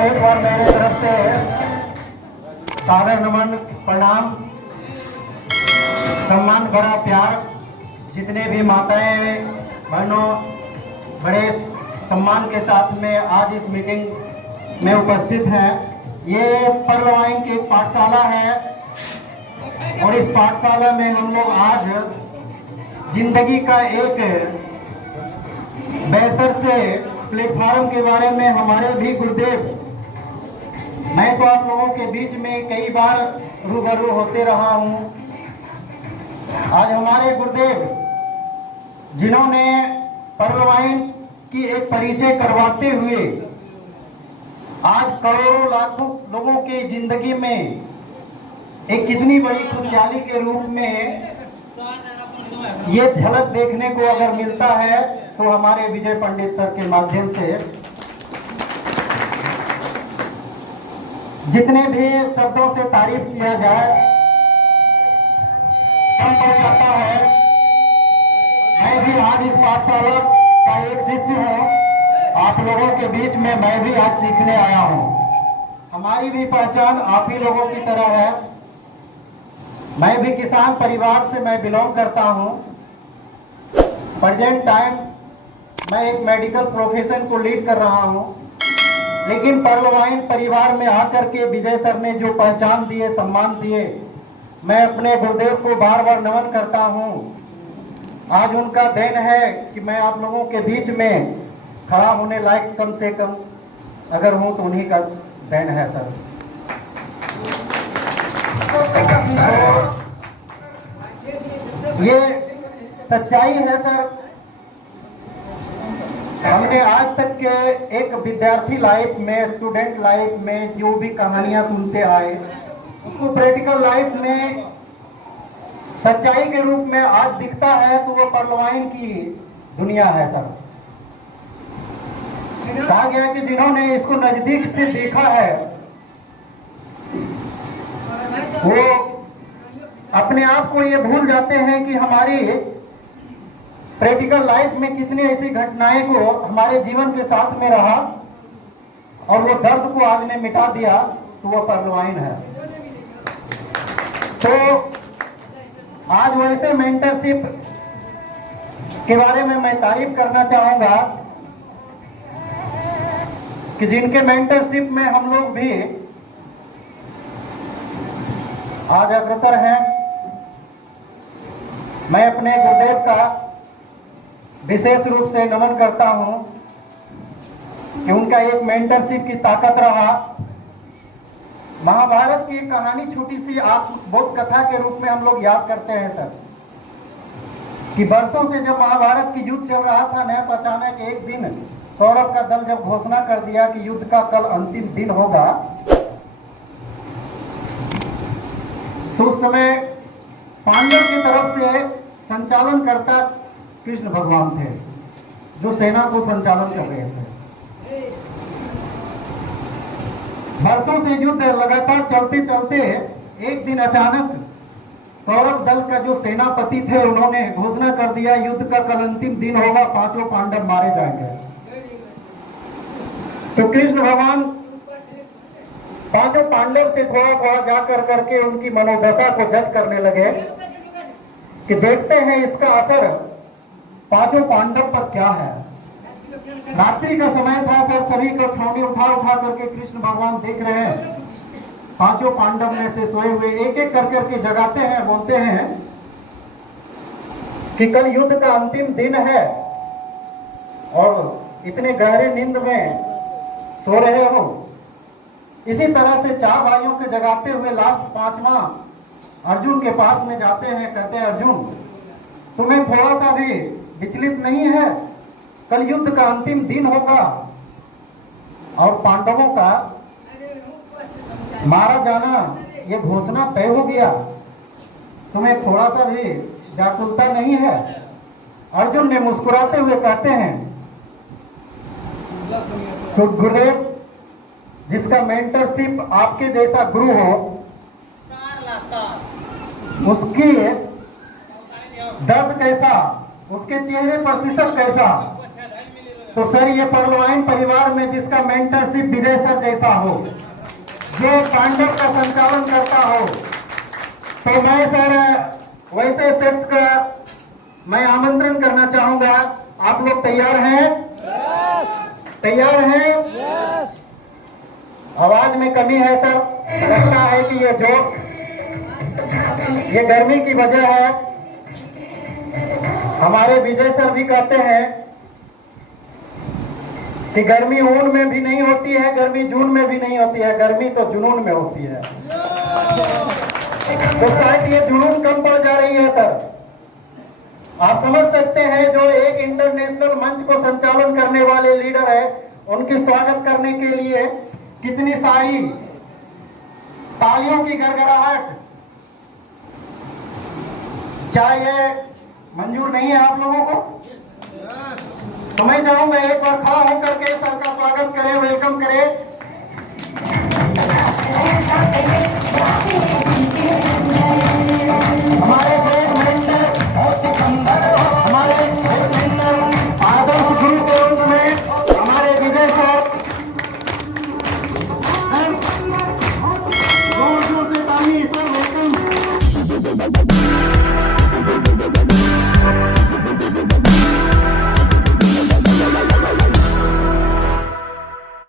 एक बार मेरे तरफ से सादर नमन, प्रणाम, सम्मान भरा प्यार। जितने भी माताएं बहनों बड़े सम्मान के साथ में आज इस मीटिंग में उपस्थित हैं। ये पर्ववाइन की एक पाठशाला है और इस पाठशाला में हम लोग आज जिंदगी का एक बेहतर से प्लेटफॉर्म के बारे में हमारे भी गुरुदेव, मैं तो आप लोगों के बीच में कई बार रूबरू होते रहा हूं। आज हमारे गुरुदेव जिन्होंने पर्ववाइन की एक परिचय करवाते हुए आज करोड़ों लाखों लोगों की जिंदगी में एक कितनी बड़ी खुशहाली के रूप में ये झलक देखने को अगर मिलता है तो हमारे विजय पंडित सर के माध्यम से जितने भी शब्दों से तारीफ किया जाए कम पड़ जाता है। मैं भी आज इस पाठशाला का एक शिष्य हूँ। आप लोगों के बीच में मैं भी आज सीखने आया हूँ। हमारी भी पहचान आप ही लोगों की तरह है। मैं भी किसान परिवार से मैं बिलोंग करता हूँ। प्रेजेंट टाइम मैं एक मेडिकल प्रोफेशन को लीड कर रहा हूँ, लेकिन पर्ववाइन परिवार में आकर के विजय सर ने जो पहचान दिए, सम्मान दिए, मैं अपने गुरुदेव को बार बार नमन करता हूँ। आज उनका देन है कि मैं आप लोगों के बीच में खड़ा होने लायक कम से कम अगर हूँ तो उन्हीं का देन है सर। तो ये सच्चाई है सर। हमने आज तक के एक विद्यार्थी लाइफ में, स्टूडेंट लाइफ में जो भी कहानियां सुनते आए, उसको प्रैक्टिकल लाइफ में सच्चाई के रूप में आज दिखता है तो वो पर्ववाइन की दुनिया है सर। कहा गया कि जिन्होंने इसको नजदीक से देखा है वो अपने आप को ये भूल जाते हैं कि हमारी प्रैक्टिकल लाइफ में कितनी ऐसी घटनाएं को हमारे जीवन के साथ में रहा और वो दर्द को आज ने मिटा दिया, तो वो पर्ववाइन है। तो आज वैसे मेंटरशिप के बारे में मैं तारीफ करना चाहूंगा कि जिनके मेंटरशिप में हम लोग भी आज अग्रसर हैं। मैं अपने गुरुदेव का विशेष रूप से नमन करता हूं कि उनका एक मेंटरशिप की ताकत रहा। महाभारत की एक कहानी छोटी सी आत्मबोध कथा के रूप में हम लोग याद करते हैं सर, कि वर्षों से जब महाभारत की युद्ध चल रहा था न, तो अचानक एक दिन कौरव का दल जब घोषणा कर दिया कि युद्ध का कल अंतिम दिन होगा, तो उस समय पांडव की तरफ से संचालन करता कृष्ण भगवान थे, जो सेना को संचालन कर रहे थे। वर्षों से युद्ध लगातार चलते चलते एक दिन अचानक कौरव दल का जो सेनापति थे, उन्होंने घोषणा कर दिया युद्ध का कल अंतिम दिन होगा, पांचों पांडव मारे जाएंगे। तो कृष्ण भगवान पांचों पांडव से थोड़ा थोड़ा जाकर करके उनकी मनोदशा को जज करने लगे कि देखते हैं इसका असर पांचों पांडव पर क्या है। रात्रि का समय था सर, सभी को छावनी उठा उठा करके कृष्ण भगवान देख रहे हैं। पांचों पांडव में से सोए हुए एक एक कर करके जगाते हैं, बोलते हैं कि कल युद्ध का अंतिम दिन है और इतने गहरे नींद में सो रहे हो। इसी तरह से चार भाइयों के जगाते हुए लास्ट पांचवा अर्जुन के पास में जाते हैं, कहते हैं अर्जुन तुम्हें थोड़ा सा भी विचलित नहीं है, कल युद्ध का अंतिम दिन होगा और पांडवों का मारा जाना ये घोषणा तय हो गया, तुम्हें थोड़ा सा भी व्याकुलता नहीं है। अर्जुन ने मुस्कुराते हुए कहते हैं, तो गुरुदेव जिसका मेंटरशिप आपके जैसा गुरु हो, उसकी दर्द कैसा, उसके चेहरे पर सिसक कैसा, तो सर ये परलवाइन परिवार में जिसका मेंटरशिप विजय सर जैसा हो, जो पांडव का संचालन करता हो, तो मैं सर वैसे सेट्स का मैं आमंत्रण करना चाहूंगा। आप लोग तैयार हैं? तैयार हैं? आवाज में कमी है सर, लगता है कि ये जोश, ये गर्मी की वजह है। हमारे विजय सर भी कहते हैं कि गर्मी ऊन में भी नहीं होती है, गर्मी जून में भी नहीं होती है, गर्मी तो जुनून में होती है। तो शायद ये जुनून कम पड़ जा रही है सर। आप समझ सकते हैं जो एक इंटरनेशनल मंच को संचालन करने वाले लीडर है, उनके स्वागत करने के लिए कितनी सारी तालियों की गड़गड़ाहट, क्या ये मंजूर नहीं है आप लोगों को? तो मैं चाहूंगा एक बार खड़ा होकर